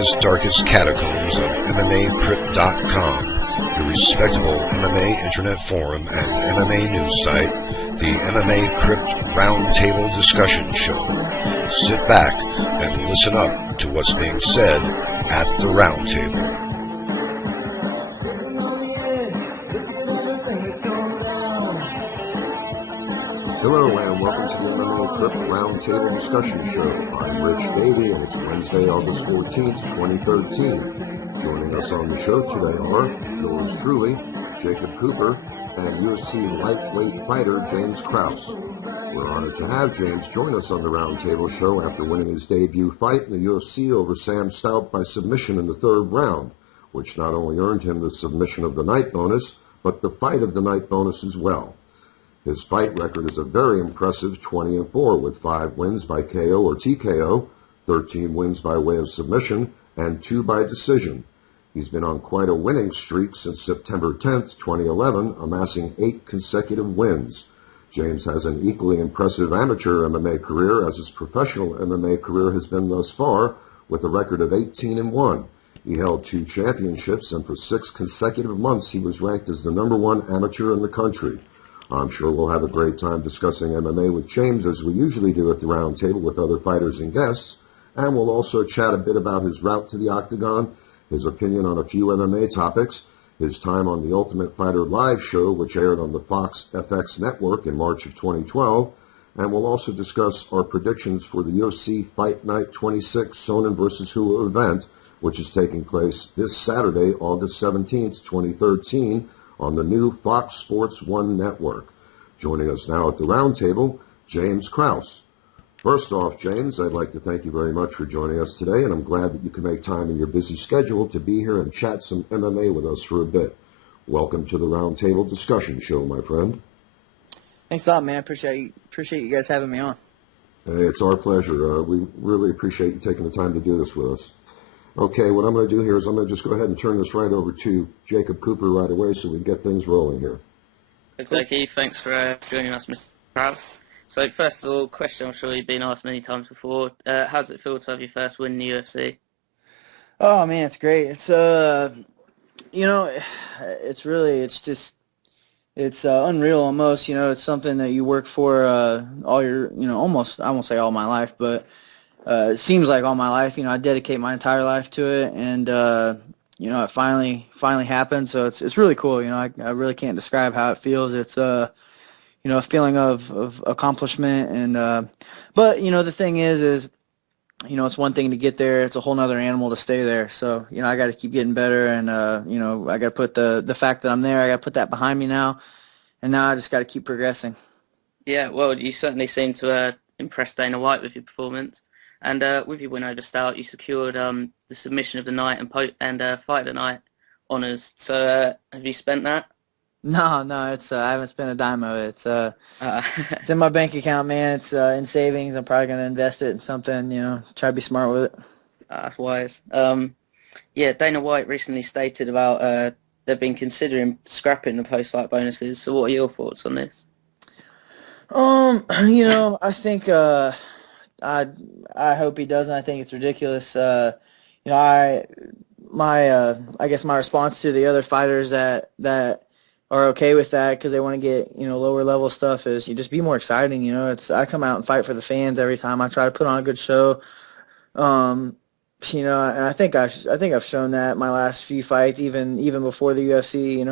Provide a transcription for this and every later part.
deepest, darkest catacombs of MMAcrypt.com, your respectable MMA internet forum and MMA news site, the MMA Crypt Roundtable Discussion Show. Sit back and listen up to what's being said at the Roundtable. Hello and welcome to the MMA Crypt Roundtable Discussion Show. I'm Rich Davie and it's Wednesday, August 14th, 2013. Joining us on the show today are yours truly, Jacob Cooper, and UFC lightweight fighter James Krause. We're honored to have James join us on the Roundtable Show after winning his debut fight in the UFC over Sam Stout by submission in the third round, which not only earned him the submission of the night bonus, but the fight of the night bonus as well. His fight record is a very impressive 20-4 with 5 wins by KO or TKO, 13 wins by way of submission, and 2 by decision. He's been on quite a winning streak since September 10th, 2011, amassing 8 consecutive wins. James has an equally impressive amateur MMA career as his professional MMA career has been thus far, with a record of 18-1. He held 2 championships, and for 6 consecutive months he was ranked as the #1 amateur in the country. I'm sure we'll have a great time discussing MMA with James, as we usually do at the Roundtable with other fighters and guests, and we'll also chat a bit about his route to the octagon, his opinion on a few MMA topics, his time on the Ultimate Fighter live show, which aired on the Fox FX network in March of 2012, and we'll also discuss our predictions for the UFC Fight Night 26 Sonnen vs. Hua event, which is taking place this Saturday, August 17th, 2013, on the new Fox Sports 1 network. Joining us now at the Roundtable, James Krause. First off, James, I'd like to thank you very much for joining us today, and I'm glad that you can make time in your busy schedule to be here and chat some MMA with us for a bit. Welcome to the Roundtable Discussion Show, my friend. Thanks a lot, man. Appreciate you guys having me on. Hey, it's our pleasure. We really appreciate you taking the time to do this with us. Okay, what I'm going to do here is I'm going to just go ahead and turn this right over to Jacob Cooper right away so we can get things rolling here. Okay, thanks for joining us, Mr. Krause. So first of all, question I'm sure you've been asked many times before. How does it feel to have your first win in the UFC? Oh man, it's great. It's it's unreal almost. It's something that you work for all your, almost, I won't say all my life, but it seems like all my life. I dedicate my entire life to it, and it finally happened. So it's really cool. I really can't describe how it feels. It's a feeling of accomplishment, and but the thing is it's one thing to get there. It's a whole nother animal to stay there. So I got to keep getting better, and I got to put the fact that I'm there, I got to put that behind me now, and now I just got to keep progressing. Yeah, well, you certainly seem to impress Dana White with your performance. And with your win over Stout, you secured the submission of the night and fight of the night honours. So have you spent that? No, it's I haven't spent a dime of it. It's in my bank account, man. It's in savings. I'm probably going to invest it in something, try to be smart with it. That's wise. Dana White recently stated about they've been considering scrapping the post-fight bonuses. So what are your thoughts on this? I think I hope he doesn't. I think it's ridiculous. I guess my response to the other fighters that are okay with that because they want to get lower level stuff is you just be more exciting. I come out and fight for the fans every time. I try to put on a good show. And I think I've shown that my last few fights, even before the UFC.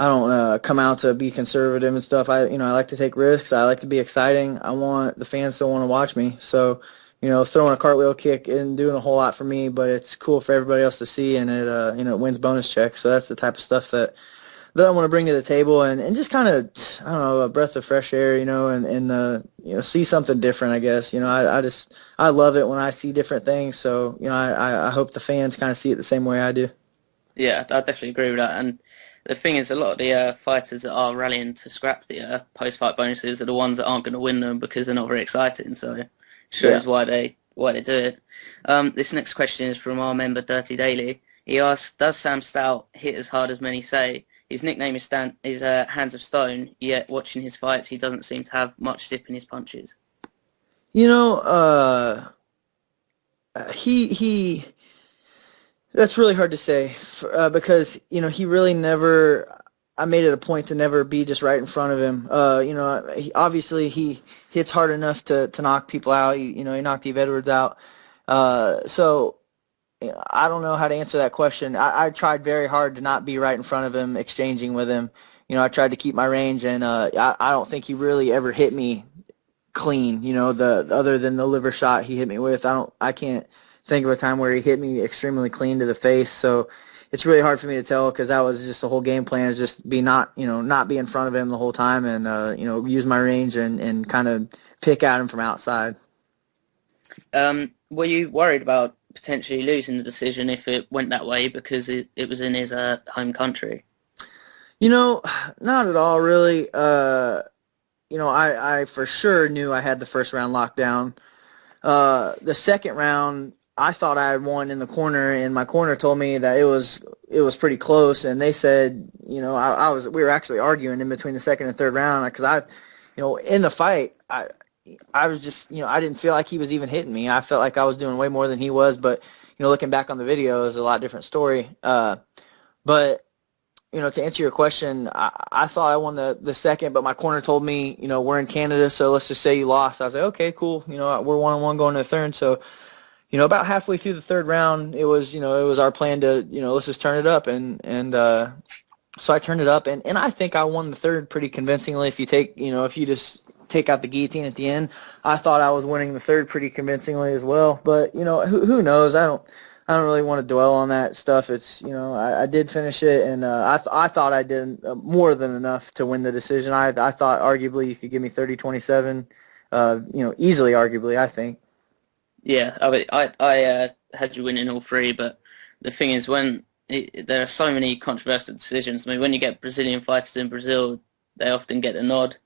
I don't come out to be conservative and stuff. I like to take risks. I like to be exciting. I want the fans to want to watch me. So, throwing a cartwheel kick isn't doing a whole lot for me, but it's cool for everybody else to see, and it it wins bonus checks. So that's the type of stuff that I want to bring to the table, and just kind of, I don't know, a breath of fresh air, and see something different, I guess. I love it when I see different things. So, I hope the fans kind of see it the same way I do. Yeah, I definitely agree with that. And the thing is, a lot of the fighters that are rallying to scrap the post-fight bonuses are the ones that aren't going to win them because they're not very exciting. So it shows why they do it. This next question is from our member, Dirty Daily. He asks, does Sam Stout hit as hard as many say? His nickname is Hands of Stone, yet watching his fights, he doesn't seem to have much zip in his punches. he that's really hard to say because, you know, he really never, I made it a point to never be just right in front of him. You know, obviously he hits hard enough to knock people out. You know, he knocked Eve Edwards out. So I don't know how to answer that question. I tried very hard to not be right in front of him, exchanging with him. You know, I tried to keep my range, and I don't think he really ever hit me clean. You know, the other than the liver shot he hit me with, I can't think of a time where he hit me extremely clean to the face. So it's really hard for me to tell because that was just the whole game plan, is just not be in front of him the whole time, and you know, use my range and kind of pick at him from outside. Were you worried about potentially losing the decision if it went that way because it was in his home country? You know, not at all, really. You know, I for sure knew I had the first round locked down. The second round, I thought I had won in the corner, and my corner told me that it was pretty close, and they said, you know, we were actually arguing in between the second and third round because you know, in the fight, I was just, you know, I didn't feel like he was even hitting me. I felt like I was doing way more than he was, but, you know, looking back on the video is a lot different story. But, you know, to answer your question, I thought I won the second, but my corner told me, you know, we're in Canada, so let's just say you lost. I was like, okay, cool. You know, we're 1-1 going to the third. So, you know, about halfway through the third round, it was our plan to, you know, let's just turn it up. And so I turned it up, and I think I won the third pretty convincingly. If you just take out the guillotine at the end, I thought I was winning the third pretty convincingly as well. But, you know, who knows? I don't really want to dwell on that stuff. It's, you know, I did finish it, and I thought I did more than enough to win the decision. I thought arguably you could give me 30-27, you know, easily, arguably, I think. Yeah, I had you winning all three, but the thing is, there are so many controversial decisions. I mean, when you get Brazilian fighters in Brazil, they often get a nod.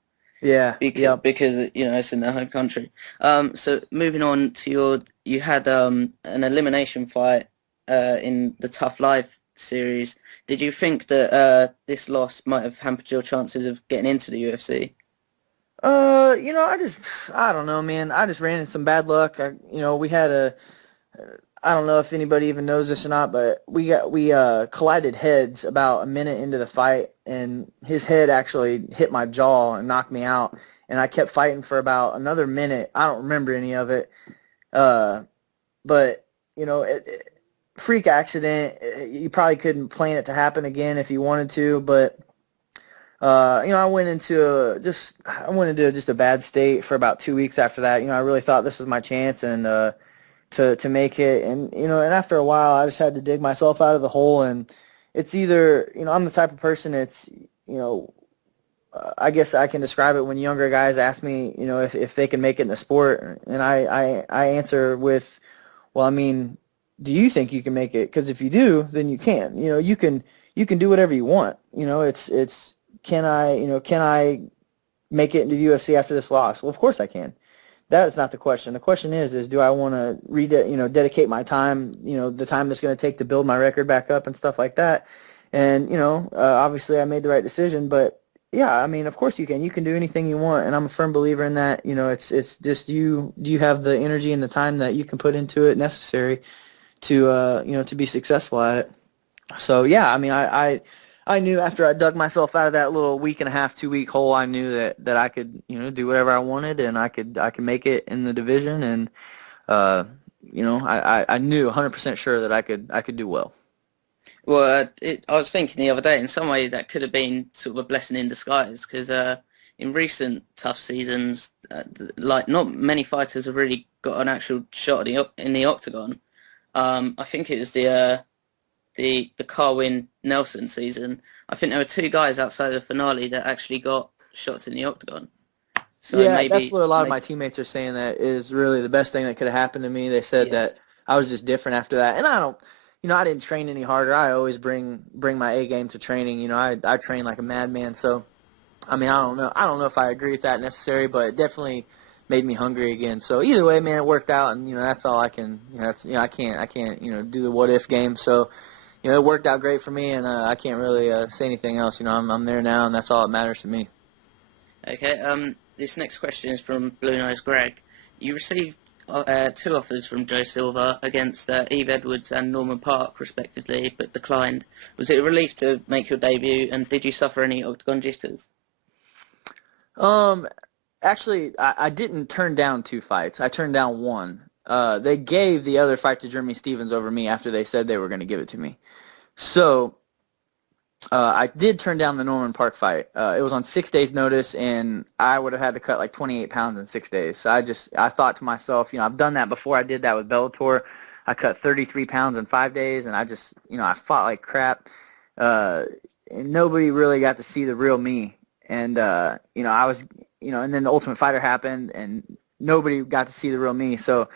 Yeah, because you know, it's in their home country. So moving on to you had an elimination fight in the TUF Live series. Did you think that this loss might have hampered your chances of getting into the UFC? You know, I don't know, man. I just ran into some bad luck. You know, we had I don't know if anybody even knows this or not, but we collided heads about a minute into the fight, and his head actually hit my jaw and knocked me out. And I kept fighting for about another minute. I don't remember any of it, but you know, freak accident. You probably couldn't plan it to happen again if you wanted to, but. You know, I went into just a bad state for about 2 weeks after that. You know, I really thought this was my chance and to make it, and you know, and after a while, I just had to dig myself out of the hole. And it's either, you know, I'm the type of person. It's, you know, I guess I can describe it when younger guys ask me, you know, if they can make it in the sport, and I answer with, well, I mean, do you think you can make it? Because if you do, then you can. You know, you can do whatever you want. You know, it's can I make it into the UFC after this loss? Well, of course I can. That is not the question. The question is do I want to dedicate my time, you know, the time that's going to take to build my record back up and stuff like that. And, you know, obviously I made the right decision, but yeah, I mean, of course you can. You can do anything you want, and I'm a firm believer in that. You know, it's just do you have the energy and the time that you can put into it necessary to, you know, to be successful at it. So, yeah, I mean, I knew after I dug myself out of that little week and a half, 2 week hole, I knew that I could, you know, do whatever I wanted, and I could make it in the division, and you know, I knew 100% sure that I could do well. Well, I was thinking the other day, in some way that could have been sort of a blessing in disguise, because in recent TUF seasons, like not many fighters have really got an actual shot in the octagon. I think it was the Carwin Nelson season. I think there were two guys outside the finale that actually got shots in the octagon. So yeah, that's what a lot of my teammates are saying. That is really the best thing that could have happened to me. They said that I was just different after that, and I didn't train any harder. I always bring my A game to training. You know, I train like a madman. So, I mean, I don't know if I agree with that necessarily, but it definitely made me hungry again. So either way, man, it worked out, and you know, that's all I can. You know, I can't you know, do the what if game. So. You know, it worked out great for me, and I can't really say anything else. You know, I'm there now, and that's all that matters to me. Okay. This next question is from Blue Nose Greg. You received two offers from Joe Silva against Eve Edwards and Norman Park, respectively, but declined. Was it a relief to make your debut, and did you suffer any octagon jitters? Actually, I didn't turn down 2 fights. I turned down 1. They gave the other fight to Jeremy Stevens over me after they said they were going to give it to me. So I did turn down the Norman Park fight. It was on 6 days' notice, and I would have had to cut like 28 pounds in 6 days. So I thought to myself, I've done that before. I did that with Bellator. I cut 33 pounds in 5 days, and I just, I fought like crap. And nobody really got to see the real me. And, I was, and then the Ultimate Fighter happened, and nobody got to see the real me. So,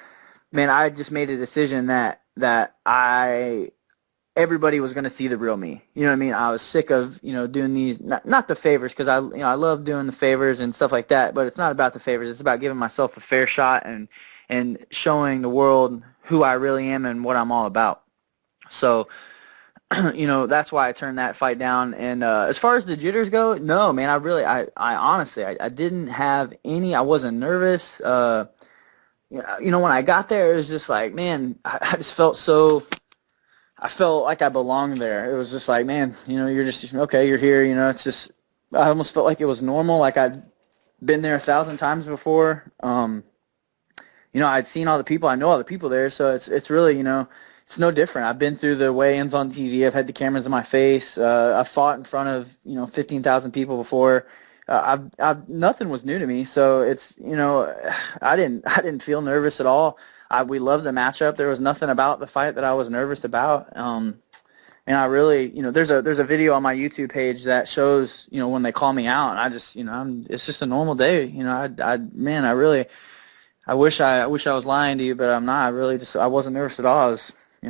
man, I just made a decision that everybody was going to see the real me. You know what I mean? I was sick of, doing these, not the favors, because I love doing the favors and stuff like that, but it's not about the favors. It's about giving myself a fair shot and showing the world who I really am and what I'm all about. So, that's why I turned that fight down. And as far as the jitters go, no, man, I honestly, I didn't have any. I wasn't nervous. When I got there, it was just like, man, I just felt I felt like I belonged there. It was just like, man, you're just, okay, you're here, it's just, I almost felt like it was normal, like I'd been there 1,000 times before. I'd seen all the people, I know all the people there, so it's really, it's no different. I've been through the weigh-ins on TV. I've had the cameras in my face. I've fought in front of, 15,000 people before. Nothing was new to me, so it's, I didn't feel nervous at all. We loved the matchup. There was nothing about the fight that I was nervous about. And I really, there's a video on my YouTube page that shows, when they call me out, and I just, it's just a normal day. I wish I was lying to you, but I'm not. I wasn't nervous at all. I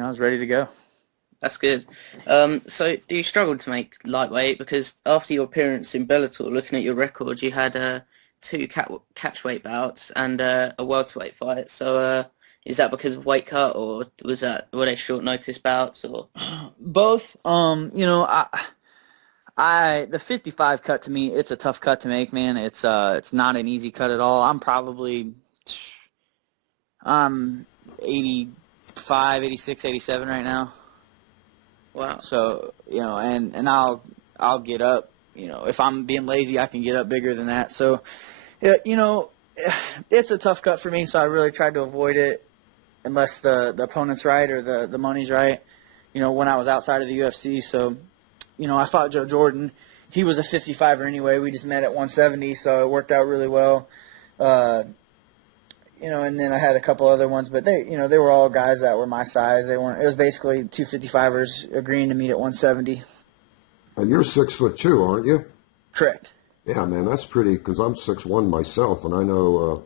was ready to go. That's good. So do you struggle to make lightweight? Because after your appearance in Bellator, looking at your record, you had 2 catchweight bouts and a welterweight fight. So is that because of weight cut, or were they short notice bouts, or both? The 55 cut, to me, it's a tough cut to make, man. It's not an easy cut at all. I'm 85, 86, 87 right now. Wow. So, and I'll get up, if I'm being lazy, I can get up bigger than that. So, it's a tough cut for me, so I really tried to avoid it unless the opponent's right or the money's right, when I was outside of the UFC. So, I fought Joe Jordan. He was a 55er anyway. We just met at 170, so it worked out really well. And then I had a couple other ones, but they were all guys that were my size. It was basically 2 55ers agreeing to meet at 170. And you're 6'2", aren't you? Correct. Yeah, man, that's pretty, because I'm 6'1" myself, and I know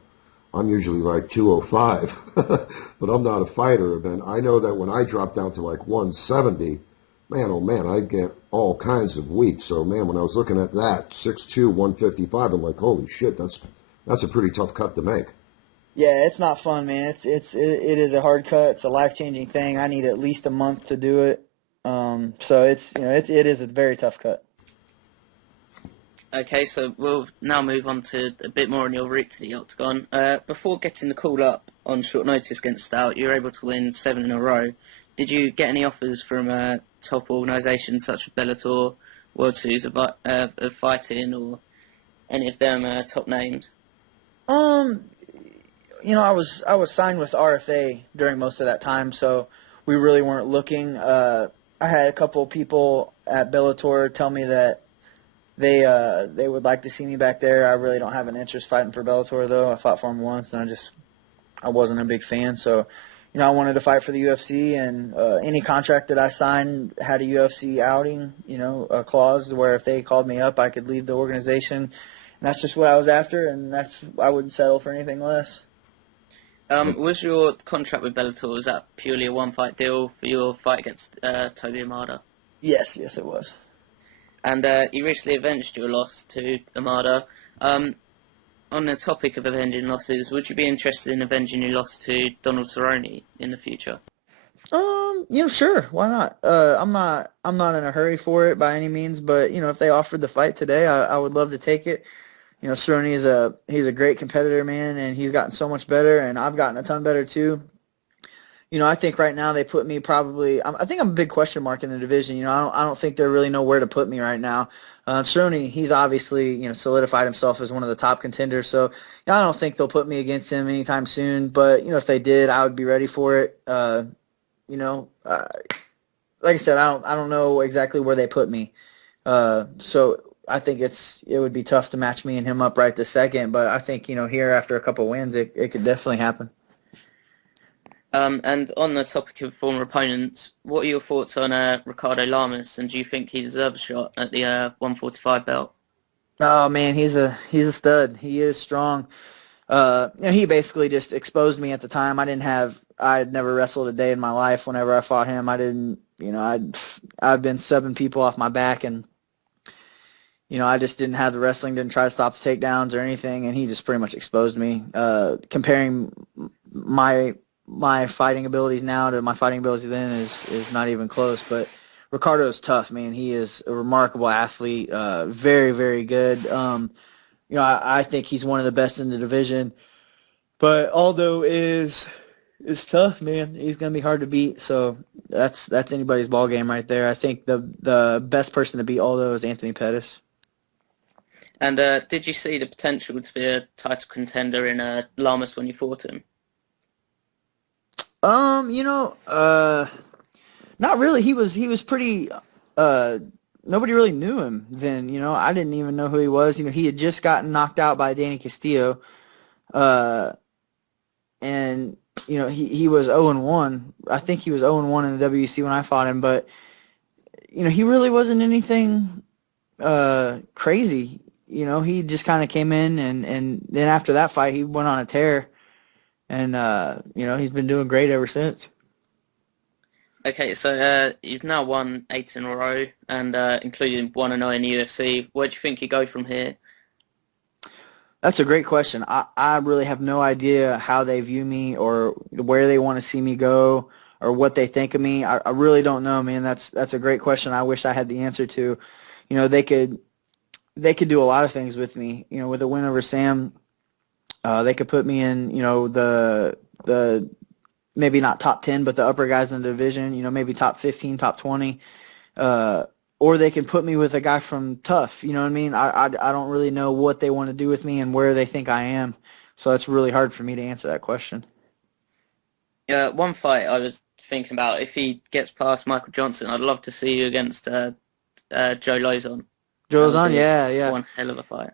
I'm usually like 205, but I'm not a fighter. And I know that when I drop down to like 170, man, oh man, I get all kinds of weak. So, man, when I was looking at that, 6'2", 155, I'm like, holy shit, that's a pretty tough cut to make. Yeah, it's not fun, man. It is a hard cut. It's a life-changing thing. I need at least a month to do it. So it is a very tough cut. Okay, so we'll now move on to a bit more on your route to the octagon. Before getting the call up on short notice against Stout, you were able to win 7 in a row. Did you get any offers from top organisations such as Bellator, World Series of Fighting, or any of them top names? I was signed with RFA during most of that time, so we really weren't looking. I had a couple of people at Bellator tell me that they would like to see me back there. I really don't have an interest fighting for Bellator, though. I fought for them once, and I wasn't a big fan. So, I wanted to fight for the UFC, and any contract that I signed had a UFC outing, a clause where if they called me up, I could leave the organization. And that's just what I was after, and I wouldn't settle for anything less. Was your contract with Bellator, was that purely a one-fight deal for your fight against Toby Amada? Yes, it was. And you recently avenged your loss to Amada. On the topic of avenging losses, would you be interested in avenging your loss to Donald Cerrone in the future? Sure, why not? I'm not in a hurry for it by any means, but if they offered the fight today, I would love to take it. Cerrone he's a great competitor, man, and he's gotten so much better, and I've gotten a ton better too. I think right now they put me probably. I think I'm a big question mark in the division. I don't think they really know where to put me right now. Cerrone, he's obviously solidified himself as one of the top contenders. So I don't think they'll put me against him anytime soon. But if they did, I would be ready for it. You know, uh, like I said, I don't know exactly where they put me. So I think it would be tough to match me and him up right this second. But I think here after a couple wins, it could definitely happen. And on the topic of former opponents, what are your thoughts on Ricardo Lamas, and do you think he deserves a shot at the 145 belt? Oh man, he's a stud. He is strong. He basically just exposed me at the time. I had never wrestled a day in my life. Whenever I fought him, I didn't, I've been subbing people off my back, and I just didn't have the wrestling, didn't try to stop the takedowns or anything, and he just pretty much exposed me. Comparing my fighting abilities now to my fighting abilities then is not even close. But Ricardo's tough, man. He is a remarkable athlete, very, very good. I think he's one of the best in the division. But Aldo is tough, man. He's gonna be hard to beat. So that's anybody's ball game right there. I think the best person to beat Aldo is Anthony Pettis. And did you see the potential to be a title contender in Lamas when you fought him? Not really. He was pretty. Nobody really knew him then. I didn't even know who he was. He had just gotten knocked out by Danny Castillo, and he was 0-1. I think he was 0-1 in the WEC when I fought him, but he really wasn't anything crazy. He just kind of came in, and then after that fight, he went on a tear, and he's been doing great ever since. Okay, so you've now won 8 in a row, and including 1-0 in the UFC. Where do you think you go from here? That's a great question. I really have no idea how they view me or where they want to see me go or what they think of me. I really don't know, man. That's a great question. I wish I had the answer to. They could do a lot of things with me. With a win over Sam, they could put me in, the maybe not top 10, but the upper guys in the division, maybe top 15, top 20. Or they can put me with a guy from TUF, you know what I mean? I don't really know what they want to do with me and where they think I am. So it's really hard for me to answer that question. Yeah, one fight I was thinking about, if he gets past Michael Johnson, I'd love to see you against Joe Lozon. Joe Lozon, yeah. One hell of a fight.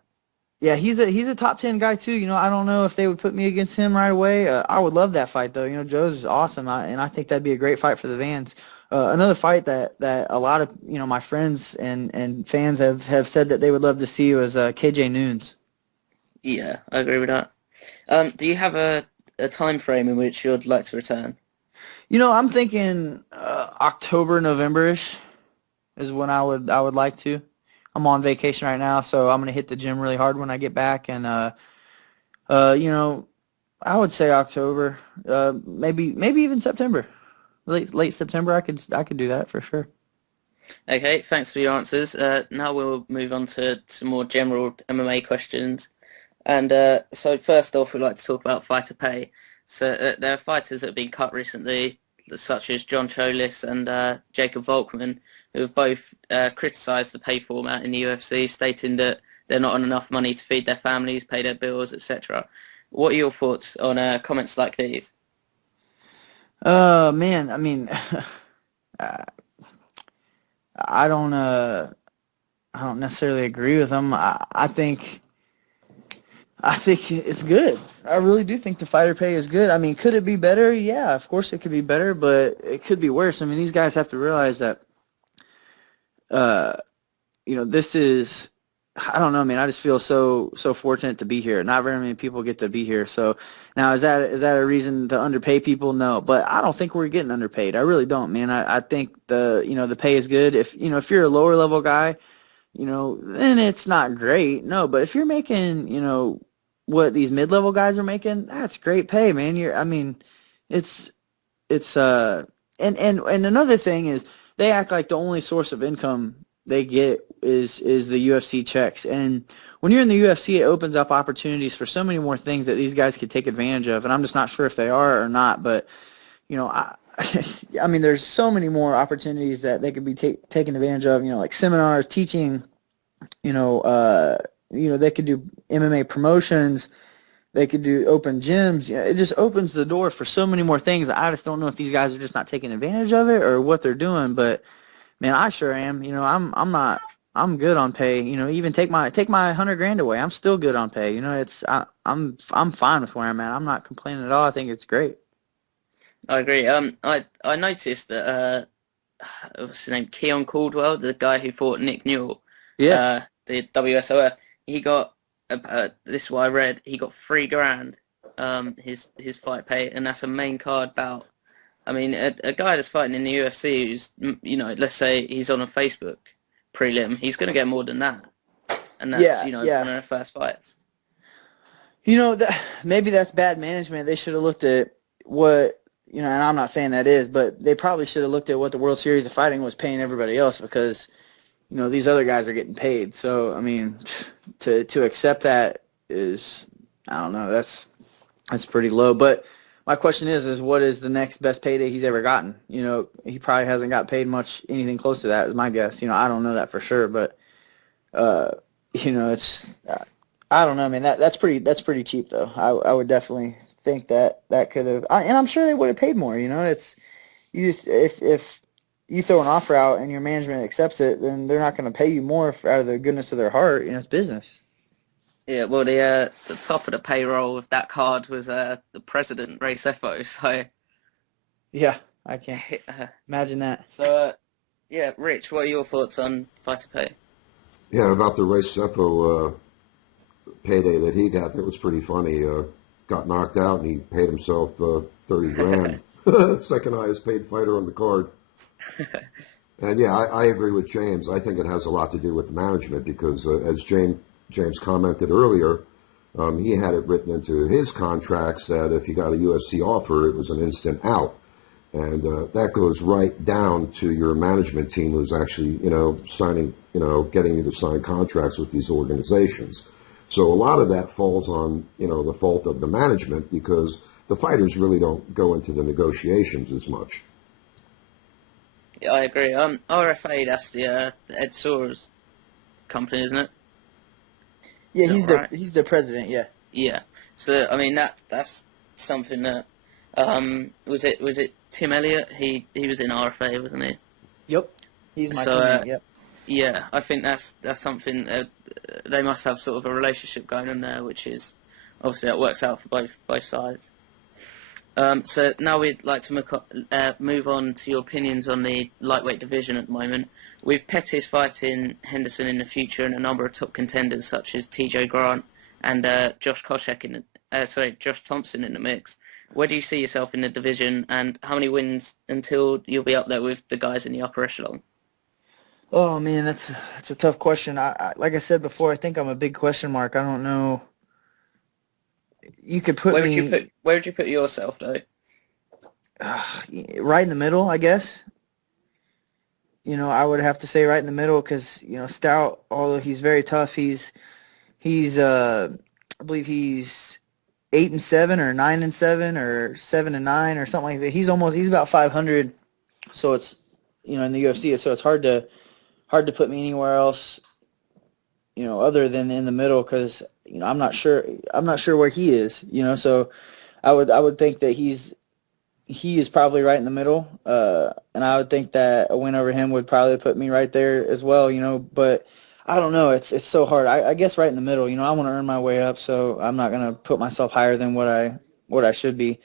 Yeah, he's a top 10 guy too. I don't know if they would put me against him right away. I would love that fight though. Joe's awesome, and I think that'd be a great fight for the Vans. Another fight that a lot of my friends and fans have said that they would love to see was KJ Noons. Yeah, I agree with that. Do you have a time frame in which you'd like to return? I'm thinking October, November-ish is when I would like to. I'm on vacation right now, so I'm gonna hit the gym really hard when I get back, and I would say October, maybe even September, late September. I could do that for sure. Okay, thanks for your answers. Now we'll move on to some more general MMA questions. And so first off, we'd like to talk about fighter pay. So there are fighters that have been cut recently, such as John Cholis and Jacob Volkman, who have both criticised the pay format in the UFC, stating that they're not on enough money to feed their families, pay their bills, etc. What are your thoughts on comments like these? Man, I mean, I don't necessarily agree with them. I think it's good. I really do think the fighter pay is good. I mean, could it be better? Yeah, of course it could be better, but it could be worse. I mean, these guys have to realize that, this is, I don't know, man. I just feel so fortunate to be here. Not very many people get to be here. So now, is that a reason to underpay people? No, but I don't think we're getting underpaid. I really don't, man. I think the pay is good. If you're a lower level guy, then it's not great. No, but if you're making, what these mid-level guys are making, that's great pay, man. It's and another thing is they act like the only source of income they get is the UFC checks. And when you're in the UFC, it opens up opportunities for so many more things that these guys could take advantage of. And I'm just not sure if they are or not. But, I mean, there's so many more opportunities that they could be taking advantage of, like seminars, teaching, they could do MMA promotions. They could do open gyms. It just opens the door for so many more things. I just don't know if these guys are just not taking advantage of it or what they're doing. But man, I sure am. I'm not. I'm good on pay. Even take my $100,000 away. I'm still good on pay. I'm fine with where I'm at. I'm not complaining at all. I think it's great. I agree. I noticed that what's his name, Keon Caldwell, the guy who fought Nick Newell, Yeah. The WSOF, he got this is what I read. He got $3,000, his fight pay, and that's a main card bout. I mean, a guy that's fighting in the UFC who's, let's say he's on a Facebook prelim, he's going to get more than that, and that's one of the first fights. Maybe that's bad management. They should have looked at what. And I'm not saying that is, but they probably should have looked at what the World Series of Fighting was paying everybody else, because, these other guys are getting paid. So, I mean, to accept that is, I don't know, that's pretty low. But my question is what is the next best payday he's ever gotten? He probably hasn't got paid much, anything close to that is my guess. I don't know that for sure, but, it's, I don't know. I mean, that's pretty cheap though. I would definitely think that could have, and I'm sure they would have paid more. It's if you throw an offer out and your management accepts it, then they're not going to pay you more out of the goodness of their heart. It's business. Yeah, well, the top of the payroll of that card was the president, Ray Sefo. So yeah, I can't imagine that. So yeah, Rich, what are your thoughts on fighter pay? Yeah, about the Ray Sefo payday that he got, that was pretty funny. Got knocked out and he paid himself $30,000. Second highest paid fighter on the card. And yeah, I agree with James. I think it has a lot to do with the management because as James commented earlier, he had it written into his contracts that if you got a UFC offer, it was an instant out. And that goes right down to your management team who's actually, signing, getting you to sign contracts with these organizations. So a lot of that falls on, the fault of the management because the fighters really don't go into the negotiations as much. Yeah, I agree. RFA, that's the Ed Soares company, isn't it? Yeah, he's the president. Yeah. Yeah. So I mean that's something that was it Tim Elliott? He was in RFA, wasn't he? Yep. He's my teammate. Yep. Yeah, I think that's something they must have sort of a relationship going on there, which is obviously that works out for both sides. So now we'd like to move on to your opinions on the lightweight division at the moment. With Pettis fighting Henderson in the future and a number of top contenders such as TJ Grant and Josh Thompson in the mix, where do you see yourself in the division and how many wins until you'll be up there with the guys in the upper echelon? Oh man, that's a tough question. I like I said before, I think I'm a big question mark. I don't know. You could put where would you put yourself though? Right in the middle, I guess. I would have to say right in the middle because Stout, although he's very tough, he's I believe he's 8-7 or 9-7 or 7-9 or something like that. He's about 500. So it's in the UFC, so it's hard to put me anywhere else, other than in the middle because I'm not sure where he is, so I would think that he is probably right in the middle, and I would think that a win over him would probably put me right there as well, but I don't know, it's so hard. I guess right in the middle, I want to earn my way up, so I'm not going to put myself higher than what I should be.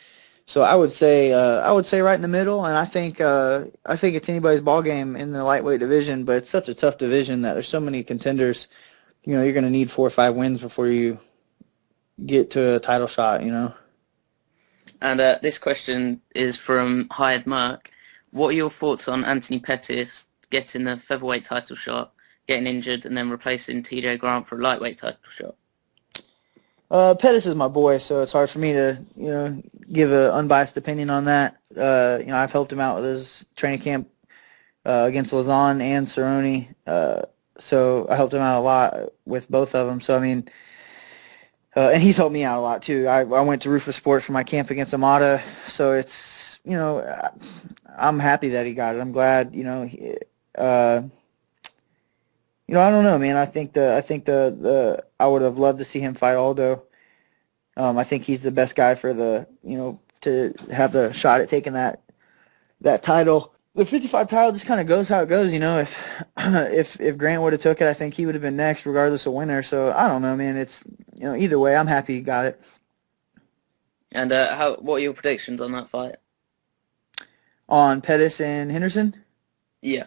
So I would say right in the middle, and I think it's anybody's ball game in the lightweight division, but it's such a tough division that there's so many contenders. You're going to need 4 or 5 wins before you get to a title shot. And this question is from Hired Merck. What are your thoughts on Anthony Pettis getting the featherweight title shot, getting injured, and then replacing TJ Grant for a lightweight title shot? Pettis is my boy, so it's hard for me to, give an unbiased opinion on that. I've helped him out with his training camp against Lausanne and Cerrone. so I helped him out a lot with both of them. So I mean, and he's helped me out a lot too. I went to Ruthless Sport for my camp against Amada, so it's, I'm happy that he got it. I'm glad, I don't know, man. I think I would have loved to see him fight Aldo. I think he's the best guy for to have the shot at taking that title. The 55 title just kind of goes how it goes, if Grant would have took it, I think he would have been next regardless of winner. So I don't know, man. It's, either way, I'm happy he got it. And what are your predictions on that fight? On Pettis and Henderson? Yeah.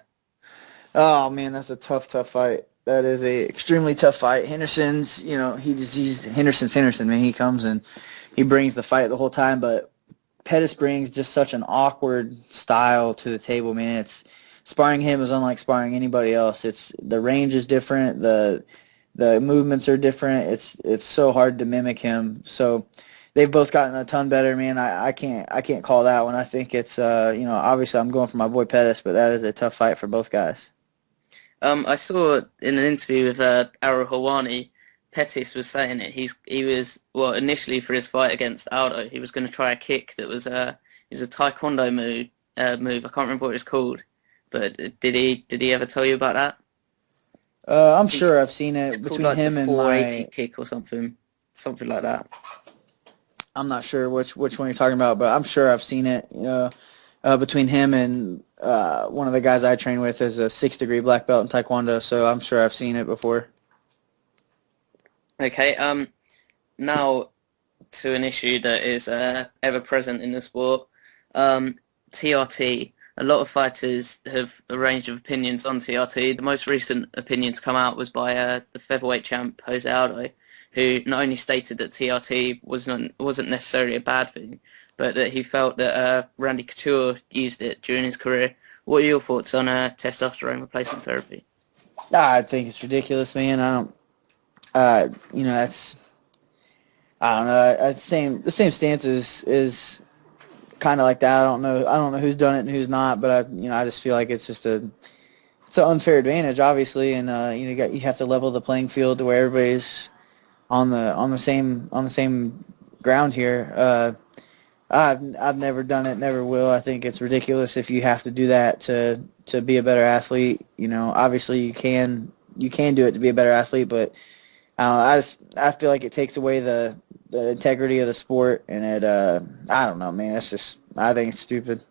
Oh man, that's a tough fight. That is a extremely tough fight. Henderson's, he's Henderson, man. He comes and he brings the fight the whole time, but Pettis brings just such an awkward style to the table, man. It's sparring him is unlike sparring anybody else. It's the range is different, the movements are different. It's so hard to mimic him. So they've both gotten a ton better, man. I can't call that one. I think it's obviously I'm going for my boy Pettis, but that is a tough fight for both guys. I saw in an interview with Arrow Hawani, Pettis was saying it. He was initially for his fight against Aldo, he was going to try a kick that was a taekwondo move. I can't remember what it was called, but did he ever tell you about that? I'm sure I've seen it between him and 480 kick or something like that. I'm not sure which one you're talking about, but I'm sure I've seen it. Between him and one of the guys I train with is a 6th-degree black belt in Taekwondo, so I'm sure I've seen it before. Okay, now to an issue that is ever present in the sport, TRT. A lot of fighters have a range of opinions on TRT. The most recent opinions come out was by the featherweight champ, Jose Aldo, who not only stated that TRT wasn't necessarily a bad thing, but that he felt that Randy Couture used it during his career. What are your thoughts on testosterone replacement therapy? I think it's ridiculous, man. I don't know. The same stance is kind of like that. I don't know who's done it and who's not, but I just feel like it's just it's an unfair advantage, obviously, and you have to level the playing field to where everybody's on the same ground here. I've never done it, never will. I think it's ridiculous if you have to do that to be a better athlete. Obviously you can do it to be a better athlete, but I feel like it takes away the integrity of the sport, and I don't know, man. I think it's stupid.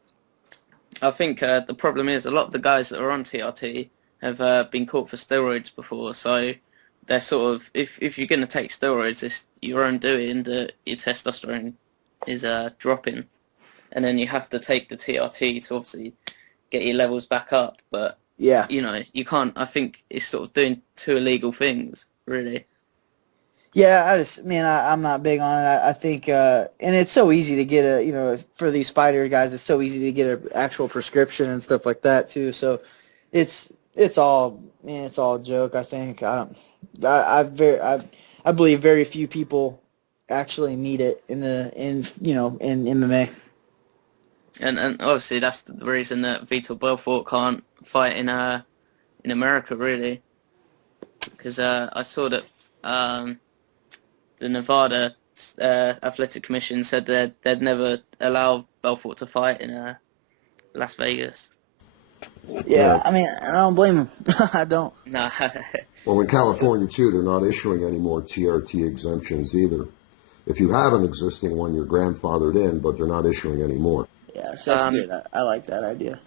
I think the problem is a lot of the guys that are on TRT have been caught for steroids before, so they're sort of, if you're going to take steroids, it's your own doing that your testosterone is dropping, and then you have to take the TRT to obviously get your levels back up, but yeah, you can't. I think it's sort of doing two illegal things, really. Yeah, I'm not big on it. I think, and it's so easy to get for these fighter guys, it's so easy to get an actual prescription and stuff like that too. So it's all a joke. I think I believe very few people actually need it in MMA. And obviously that's the reason that Vitor Belfort can't fight in America, really, because I saw that the Nevada Athletic Commission said that they'd never allow Belfort to fight in Las Vegas. Yeah, I mean, I don't blame him. I don't. No. Well, in California, too, they're not issuing any more TRT exemptions either. If you have an existing one, you're grandfathered in, but they're not issuing any more. Yeah, so that's good. I like that idea.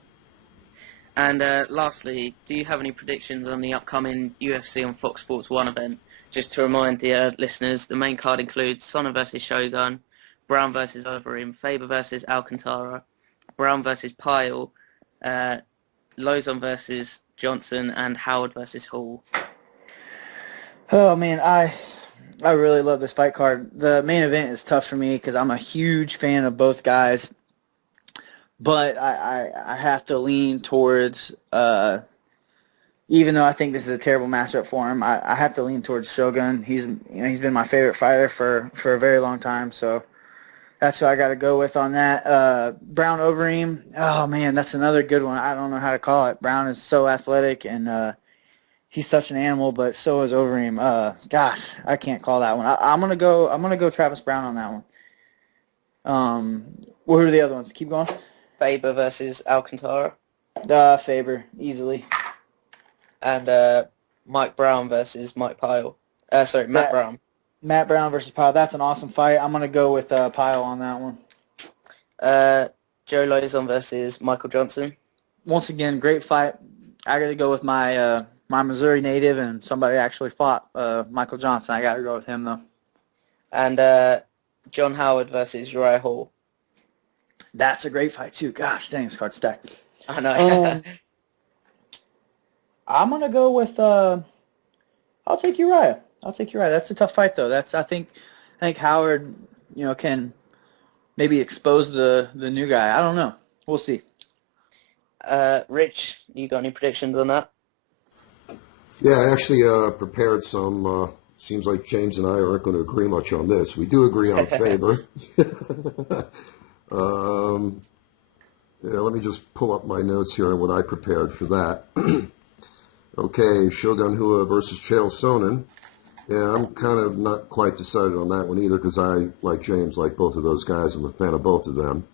And lastly, do you have any predictions on the upcoming UFC on Fox Sports 1 event? Just to remind the listeners, the main card includes Sonna versus Shogun, Brown versus Overeem, Faber versus Alcantara, Brown versus Pyle, Lozon versus Johnson, and Howard versus Hall. Oh man, I really love this fight card. The main event is tough for me because I'm a huge fan of both guys, but I have to lean towards. Even though I think this is a terrible matchup for him, I have to lean towards Shogun. He's been my favorite fighter for a very long time, so that's who I got to go with on that. Brown Overeem, oh man, that's another good one. I don't know how to call it. Brown is so athletic, and he's such an animal, but so is Overeem. Gosh, I can't call that one. I'm gonna go Travis Brown on that one. What are the other ones? Keep going. Faber versus Alcantara. Faber, easily. And Mike Brown versus Matt Brown. Matt Brown versus Pyle. That's an awesome fight. I'm gonna go with Pyle on that one. Joe Lozon versus Michael Johnson. Once again, great fight. I got to go with my Missouri native, and somebody actually fought Michael Johnson. I got to go with him, though. And John Howard versus Uriah Hall. That's a great fight, too. Gosh, dang, this card's stacked. I know. I'm going to go with I'll take Uriah. That's a tough fight, though. I think Howard, can maybe expose the new guy. I don't know. We'll see. Rich, you got any predictions on that? Yeah, I actually prepared some. Seems like James and I aren't going to agree much on this. We do agree on Faber. Let me just pull up my notes here on what I prepared for that. Okay, Shogun Rua versus Chael Sonnen. Yeah, I'm kind of not quite decided on that one either because I, like James, like both of those guys. I'm a fan of both of them.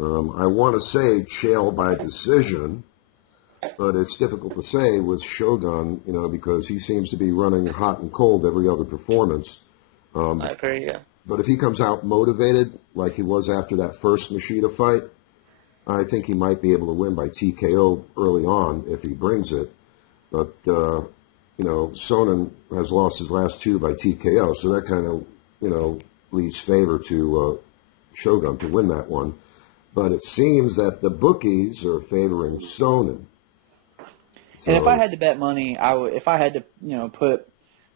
I want to say Chael by decision, but it's difficult to say with Shogun, because he seems to be running hot and cold every other performance. I agree, yeah. But if he comes out motivated like he was after that first Machida fight, I think he might be able to win by TKO early on if he brings it. But, Sonnen has lost his last two by TKO, so that kind of, leads favor to Shogun to win that one. But it seems that the bookies are favoring Sonnen. And if I had to bet money, I would. If I had to, put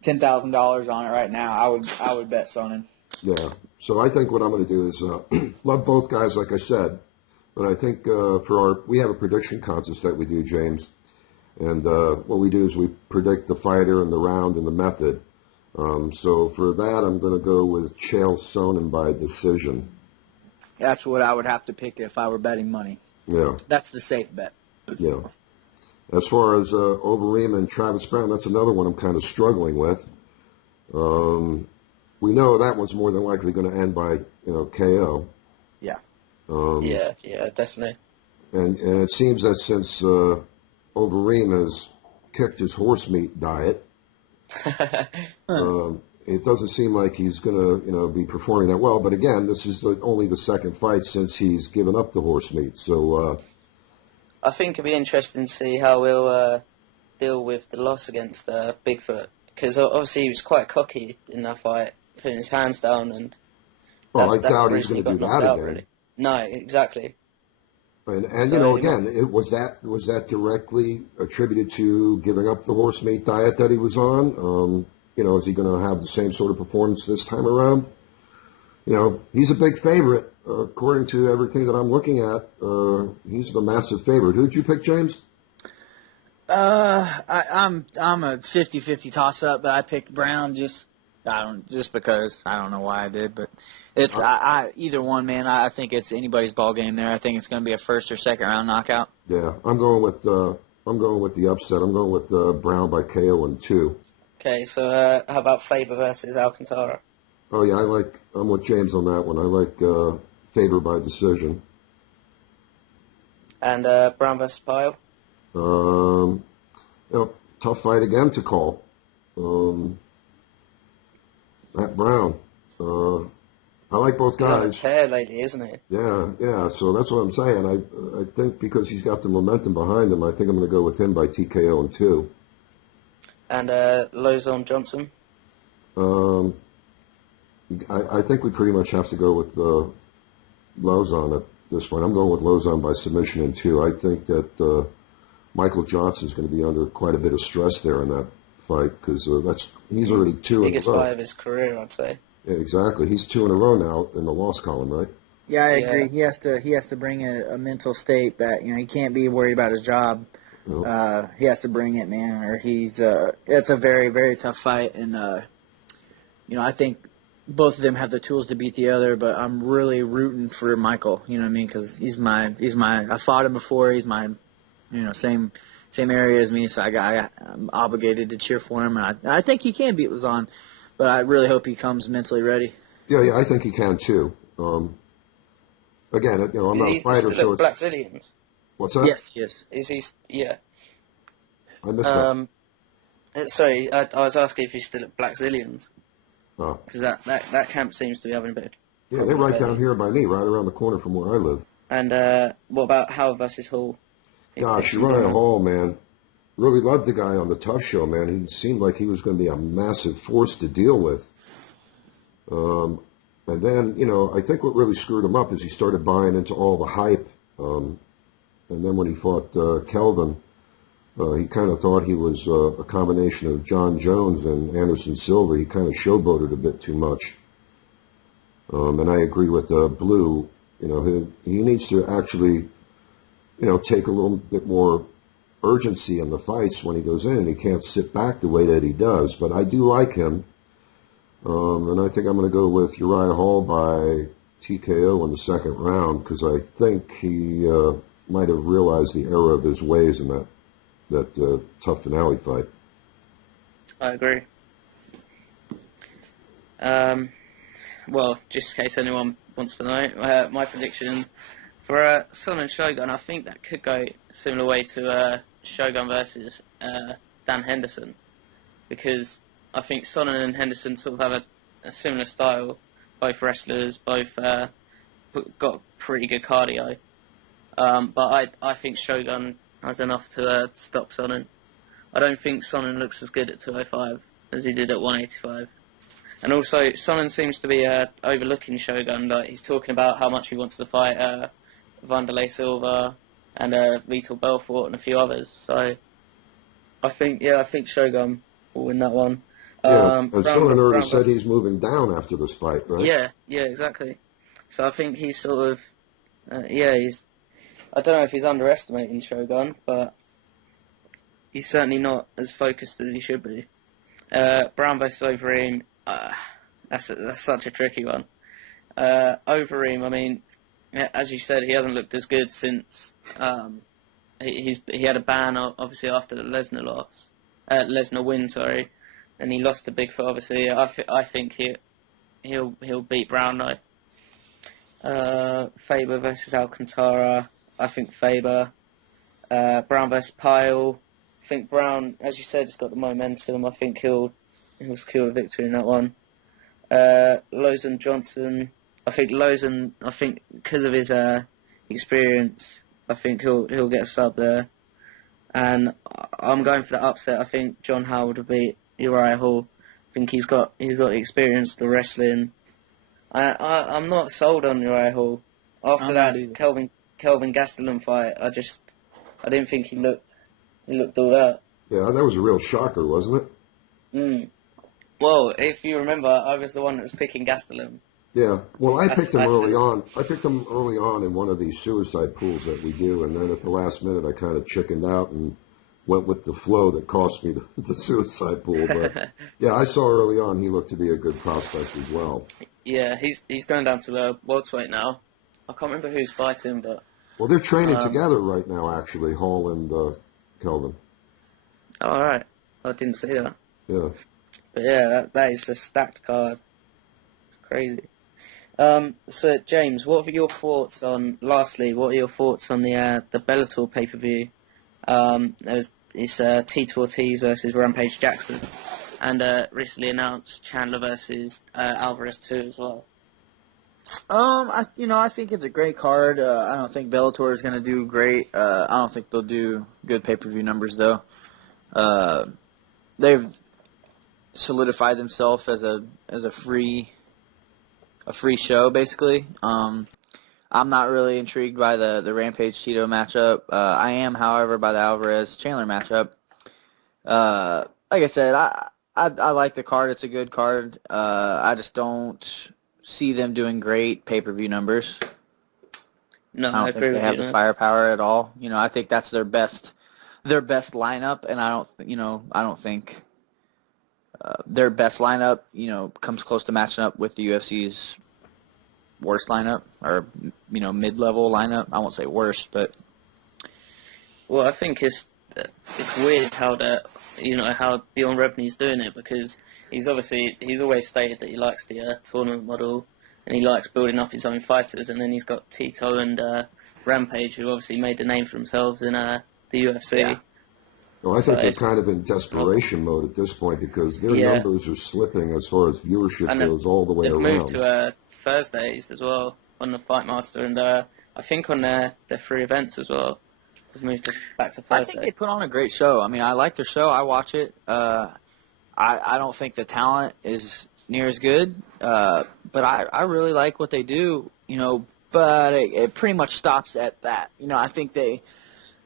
$10,000 on it right now, I would bet Sonnen. Yeah. So I think what I'm going to do is love both guys, like I said. But I think we have a prediction contest that we do, James. And what we do is we predict the fighter and the round and the method. So for that, I'm going to go with Chael Sonnen by decision. That's what I would have to pick if I were betting money. Yeah. That's the safe bet. Yeah. As far as Overeem and Travis Brown, that's another one I'm kind of struggling with. We know that one's more than likely going to end by, KO. Yeah. Yeah, definitely. And it seems that since Overeem has kicked his horse meat diet, it doesn't seem like he's going to, be performing that well. But again, this is only the second fight since he's given up the horse meat. So I think it'd be interesting to see how we'll deal with the loss against Bigfoot, because obviously he was quite cocky in that fight, putting his hands down, and I doubt he's going to do that again. Really. No, exactly. And again, was that directly attributed to giving up the horse meat diet that he was on? Is he going to have the same sort of performance this time around? He's a big favorite. According to everything that I'm looking at, he's the massive favorite. Who'd you pick, James? I'm a 50-50 toss-up, but I picked Brown just because. I don't know why I did, but it's either one, man. I think it's anybody's ball game there. I think it's going to be a first or second round knockout. Yeah, I'm going with the upset. I'm going with Brown by KO in 2. Okay, so how about Faber versus Alcantara? Oh yeah, I'm with James on that one. I like Faber by decision. And Brown versus Pyle? Tough fight again to call. Matt Brown. I like both guys. He's on a tear lately, isn't he? Yeah. So that's what I'm saying. I think because he's got the momentum behind him, I think I'm going to go with him by TKO in 2. And Lozon Johnson? I think we pretty much have to go with Lozon at this point. I'm going with Lozon by submission in 2. I think that Michael Johnson's going to be under quite a bit of stress there in that fight because he's already 2 in a row. Biggest fight of his career, I'd say. Yeah, exactly. He's 2 in a row now in the loss column, right? Yeah, I agree. He has to bring a mental state that he can't be worried about his job. Nope. He has to bring it, man, or he's it's a very, very tough fight, and I think both of them have the tools to beat the other, but I'm really rooting for Michael. You know what I mean? Because he's my I fought him before. He's my same same area as me, so I'm obligated to cheer for him. And I think he can beat Lazan, but I really hope he comes mentally ready. Yeah, I think he can too. Again, I'm not a fighter, still so at Black Zillions? What's that? Yes. Is he? Yeah. I missed that. Sorry, I was asking if he's still at Black Zillions. Oh. Because that camp seems to be having a bit. Yeah, they're right down here by me, right around the corner from where I live. And what about Howard versus Hall? Gosh, Uriah Hall, man. Really loved the guy on the TUF show, man. He seemed like he was going to be a massive force to deal with. And then, I think what really screwed him up is he started buying into all the hype. And then when he fought Kelvin, he kind of thought he was a combination of John Jones and Anderson Silva. He kind of showboated a bit too much. And I agree with Blue. He needs to actually, take a little bit more urgency in the fights when he goes in. He can't sit back the way that he does. But I do like him. And I think I'm going to go with Uriah Hall by TKO in the second round because I think he might have realized the error of his ways in that TUF finale fight. I agree. Well, just in case anyone wants to know, my prediction for Son and Shogun, I think that could go similar way to Shogun versus Dan Henderson, because I think Sonnen and Henderson sort of have a similar style. Both wrestlers, both got pretty good cardio. But I think Shogun has enough to stop Sonnen. I don't think Sonnen looks as good at 205 as he did at 185. And also, Sonnen seems to be overlooking Shogun. Like, he's talking about how much he wants to fight Wanderlei Silva and Vitor Belfort and a few others. So I think Shogun will win that one. Yeah, and Sonnen already said he's moving down after this fight, right? Yeah, exactly. So I think he's sort of, he's. I don't know if he's underestimating Shogun, but he's certainly not as focused as he should be. Brown versus Overeem, that's such a tricky one. Overeem, I mean, as you said, he hasn't looked as good since he had a ban obviously after the Lesnar win, sorry. And he lost to Bigfoot, obviously. I think he'll beat Brown, though. Faber versus Alcantara. I think Faber. Brown versus Pyle. I think Brown, as you said, has got the momentum. I think he'll secure a victory in that one. Lozen Johnson. I think because of his experience, I think he'll get a sub there. And I'm going for the upset. I think John Howard will beat Uriah Hall. I think he's got the experience, the wrestling. I'm not sold on Uriah Hall. After that Kelvin Gastelum fight, I didn't think he looked all that. Yeah, that was a real shocker, wasn't it? Well, if you remember, I was the one that was picking Gastelum. Yeah, well, I picked him early on. I picked him early on in one of these suicide pools that we do, and then at the last minute I kind of chickened out and went with the flow that cost me the suicide pool. But yeah, I saw early on he looked to be a good prospect as well. Yeah, he's going down to welterweight now. I can't remember who's fighting, but well, they're training together right now, actually, Hall and Kelvin. Oh, all right, I didn't see that. Yeah, but yeah, that is a stacked card. It's crazy. So James, what are your thoughts on? Lastly, what are your thoughts on the Bellator pay-per-view? It's Tito Ortiz versus Rampage Jackson, and recently announced Chandler versus Alvarez 2 as well. I think it's a great card. I don't think Bellator is going to do great. I don't think they'll do good pay-per-view numbers though. They've solidified themselves as a free show basically. I'm not really intrigued by the Rampage Tito matchup. I am, however, by the Alvarez Chandler matchup. Like I said, I like the card. It's a good card. I just don't see them doing great pay-per-view numbers. No, I don't think they have the firepower at all. I think that's their best lineup, and I don't think their best lineup, comes close to matching up with the UFC's worst lineup, or mid-level lineup. I won't say worst, but well, I think it's it's weird how how Beyond Revenue's doing it, because he's always stated that he likes the tournament model and he likes building up his own fighters, and then he's got Tito and Rampage, who obviously made the name for themselves in the UFC. Yeah. Well, I think they're kind of in desperation mode at this point because their numbers are slipping as far as viewership goes all the way around. They've moved to Thursdays as well on the Fight Master, and I think on their free events as well. They've moved back to Thursday. I think they put on a great show. I mean, I like their show. I watch it. I don't think the talent is near as good, but I really like what they do, but it pretty much stops at that. I think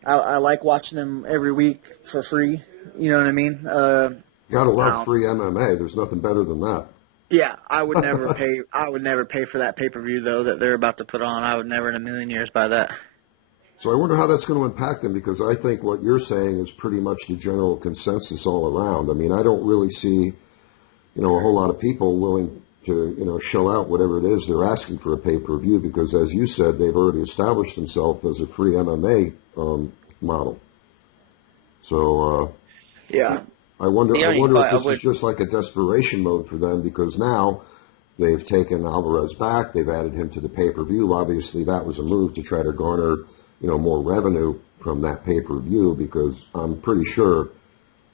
I like watching them every week for free. You know what I mean? Gotta love free MMA. There's nothing better than that. Yeah, I would never pay. I would never pay for that pay-per-view though that they're about to put on. I would never in a million years buy that. So I wonder how that's going to impact them, because I think what you're saying is pretty much the general consensus all around. I mean, I don't really see, a whole lot of people willing to, shell out whatever it is they're asking for a pay-per-view, because as you said, they've already established themselves as a free MMA model. So, yeah. I wonder if this is just like a desperation mode for them, because now they've taken Alvarez back, they've added him to the pay-per-view. Obviously, that was a move to try to garner, more revenue from that pay-per-view, because I'm pretty sure,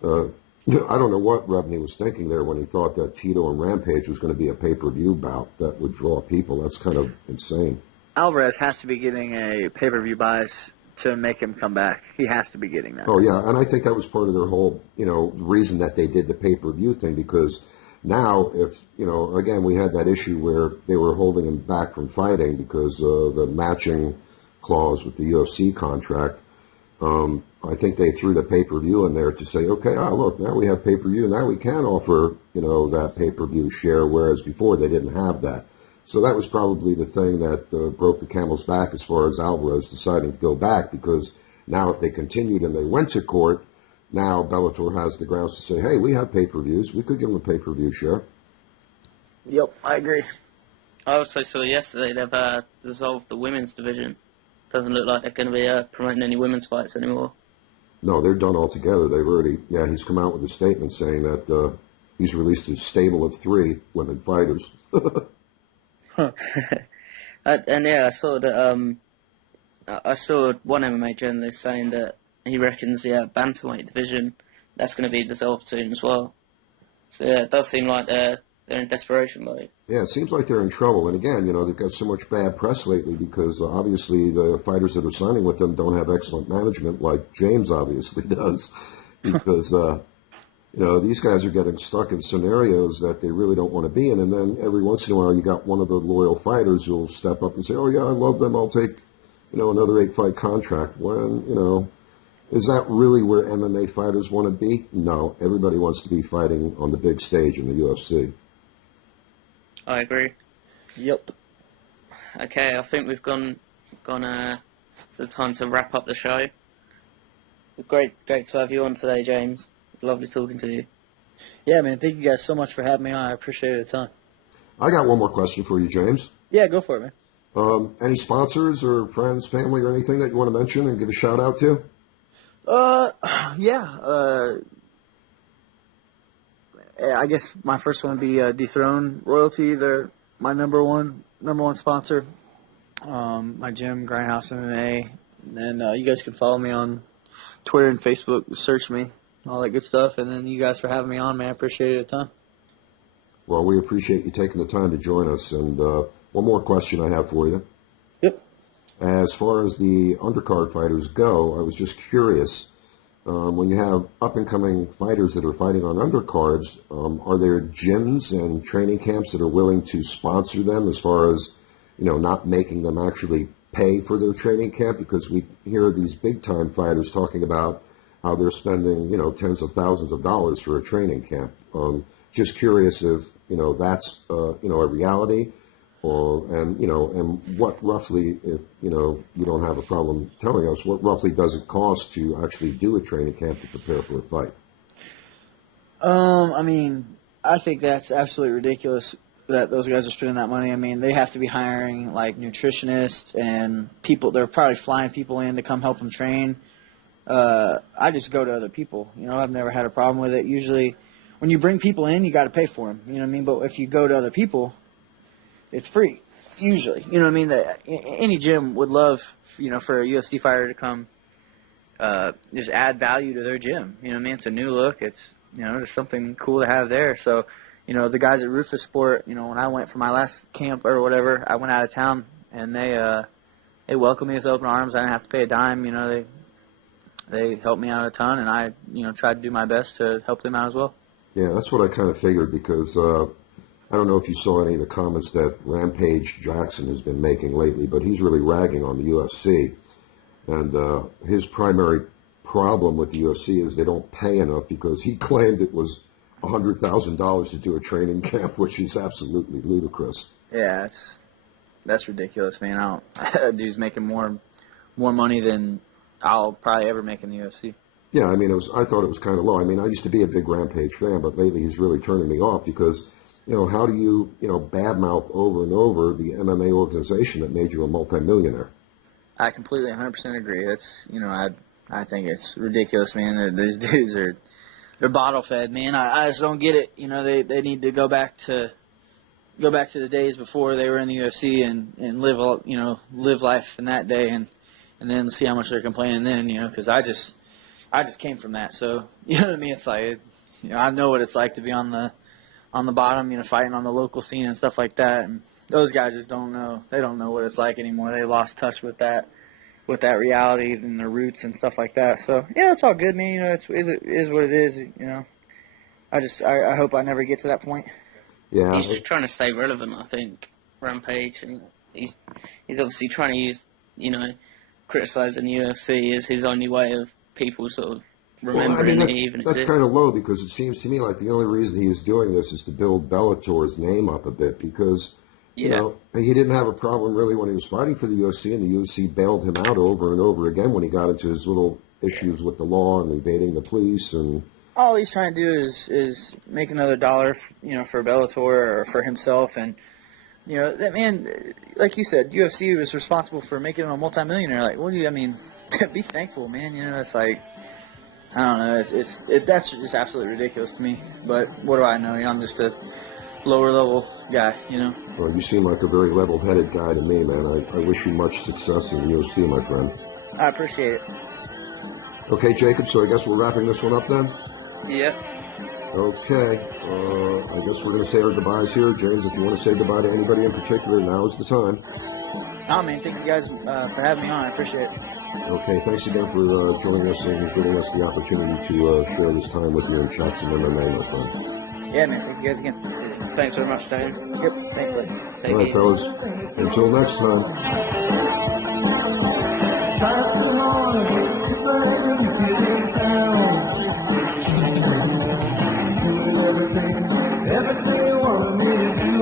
I don't know what Revenue was thinking there when he thought that Tito and Rampage was going to be a pay-per-view bout that would draw people. That's kind of insane. Alvarez has to be getting a pay-per-view buys to make him come back. He has to be getting that. Oh, yeah, and I think that was part of their whole, reason that they did the pay-per-view thing, because now if, again, we had that issue where they were holding him back from fighting because of the matching clause with the UFC contract. I think they threw the pay-per-view in there to say, okay, look, now we have pay-per-view, now we can offer, that pay-per-view share, whereas before they didn't have that. So that was probably the thing that broke the camel's back as far as Alvarez deciding to go back, because now if they continued and they went to court, now Bellator has the grounds to say, hey, we have pay-per-views, we could give them a pay-per-view share. Yep, I agree. I also saw yesterday they've dissolved the women's division. Doesn't look like they're going to be promoting any women's fights anymore. No, they're done altogether. They've already, he's come out with a statement saying that he's released his stable of 3 women fighters. And I saw that. I saw one MMA journalist saying that he reckons the bantamweight division, that's going to be dissolved soon as well. So yeah, it does seem like they're in desperation mode. Yeah, it seems like they're in trouble. And again, they've got so much bad press lately because obviously the fighters that are signing with them don't have excellent management like James obviously does. Because, these guys are getting stuck in scenarios that they really don't want to be in. And then every once in a while you got one of the loyal fighters who'll step up and say, oh, yeah, I love them. I'll take, another 8-fight contract. When, is that really where MMA fighters want to be? No, everybody wants to be fighting on the big stage in the UFC. I agree. Yep. Okay, I think we've gone. It's the time to wrap up the show. Great to have you on today, James. Lovely talking to you. Yeah, man. Thank you guys so much for having me on. I appreciate it a ton. I got one more question for you, James. Yeah, go for it, man. Any sponsors or friends, family, or anything that you want to mention and give a shout out to? Yeah. I guess my first one would be Dethrone Royalty. They're my number one sponsor. My gym, Grindhouse MMA. And then you guys can follow me on Twitter and Facebook. Search me, all that good stuff. And then you guys for having me on, man. I appreciate it a ton. Well, we appreciate you taking the time to join us. And one more question I have for you. Yep. As far as the undercard fighters go, I was just curious. When you have up-and-coming fighters that are fighting on undercards, are there gyms and training camps that are willing to sponsor them as far as, not making them actually pay for their training camp? Because we hear these big-time fighters talking about how they're spending, tens of thousands of dollars for a training camp. Just curious if, that's, a reality. And what roughly, if, you don't have a problem telling us, what roughly does it cost to actually do a training camp to prepare for a fight? I mean, I think that's absolutely ridiculous that those guys are spending that money. I mean, they have to be hiring, like, nutritionists and people. They're probably flying people in to come help them train. I just go to other people. You know, I've never had a problem with it. Usually, when you bring people in, you got to pay for them. You know what I mean? But if you go to other people, it's free. Usually, you know what I mean? Any gym would love, you know, for a UFC fighter to come, just add value to their gym. You know what I mean? It's a new look. It's, you know, there's something cool to have there. So, you know, the guys at Rufus Sport, you know, when I went for my last camp or whatever, I went out of town and they welcomed me with open arms. I didn't have to pay a dime. You know, they helped me out a ton, and I, you know, tried to do my best to help them out as well. Yeah, that's what I kind of figured because I don't know if you saw any of the comments that Rampage Jackson has been making lately, but he's really ragging on the UFC. And his primary problem with the UFC is they don't pay enough because he claimed it was $100,000 to do a training camp, which is absolutely ludicrous. Yeah, that's ridiculous, man. That dude's making more money than I'll probably ever make in the UFC. Yeah, I mean, I thought it was kind of low. I mean, I used to be a big Rampage fan, but lately he's really turning me off because, you know, how do you, you know, badmouth over and over the MMA organization that made you a multimillionaire? I completely 100% agree. That's, you know, I think it's ridiculous, man. These dudes they're bottle fed, man. I just don't get it. You know, they need to go back to the days before they were in the UFC and live life in that day and then see how much they're complaining then, you know, because I just came from that. So, you know what I mean? It's like, you know, I know what it's like to be on the bottom, you know, fighting on the local scene and stuff like that. And those guys just don't know. They don't know what it's like anymore. They lost touch with that reality and their roots and stuff like that. So, yeah, it's all good, man. You know, it is what it is, you know. I hope I never get to that point. Yeah. He's just trying to stay relevant, I think, Rampage. And he's obviously trying to use, you know, criticising the UFC is his only way of people sort of remembering that he even exists. That's kind of low because it seems to me like the only reason he is doing this is to build Bellator's name up a bit because, you know, he didn't have a problem really when he was fighting for the UFC, and the UFC bailed him out over and over again when he got into his little issues with the law and evading the police. And all he's trying to do is make another dollar, you know, for Bellator or for himself. And, you know, that man, like you said, UFC was responsible for making him a multimillionaire. Like, I mean, be thankful, man. You know, it's like, I don't know. That's just absolutely ridiculous to me. But what do I know? You know, I'm just a lower level guy, you know. Well, you seem like a very level-headed guy to me, man. I wish you much success in the UFC, my friend. I appreciate it. Okay, Jacob, so I guess we're wrapping this one up then? Yeah. Okay. I guess we're going to say our goodbyes here. James, if you want to say goodbye to anybody in particular, now is the time. Oh, man, thank you guys for having me on. I appreciate it. Okay, thanks again for joining us and giving us the opportunity to share this time with you and chat some MMA, my friend. Yeah, man, thank you guys again. Thanks very much, Davie. Yep, thanks, buddy. All right, fellas. Until next time. Everything you want me to do.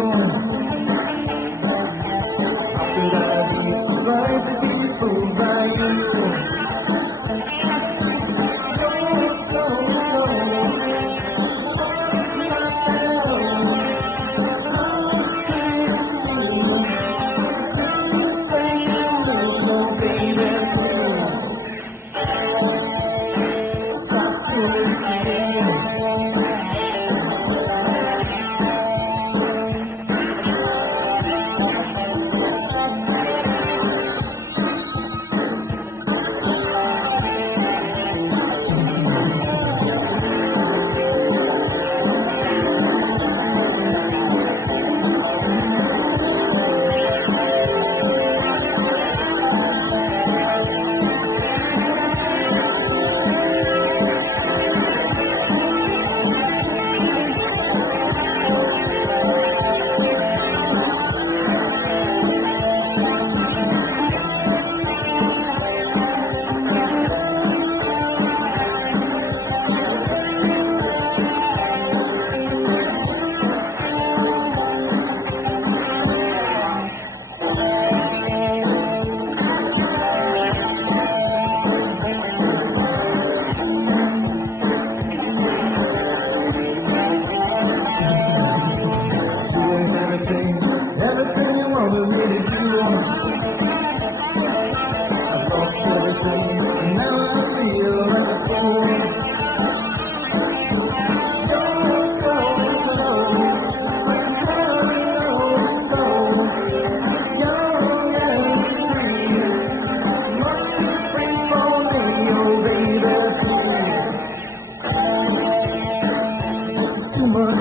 How could I be surprised to be fooled by you? Say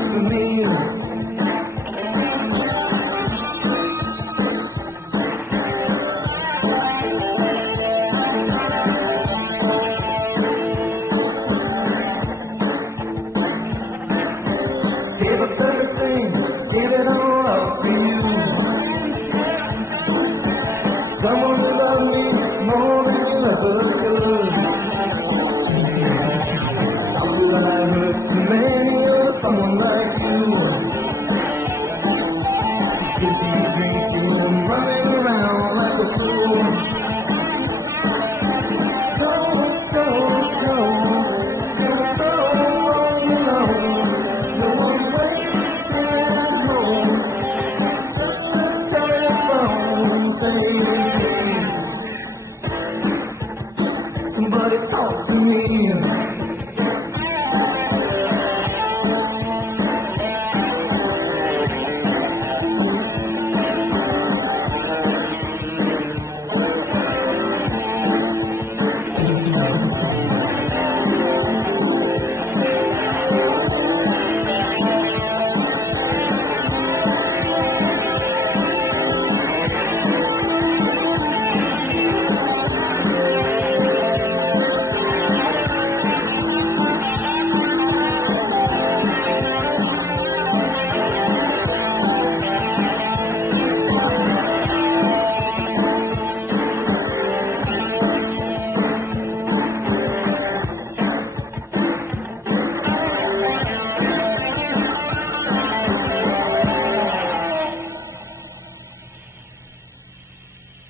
for me. If I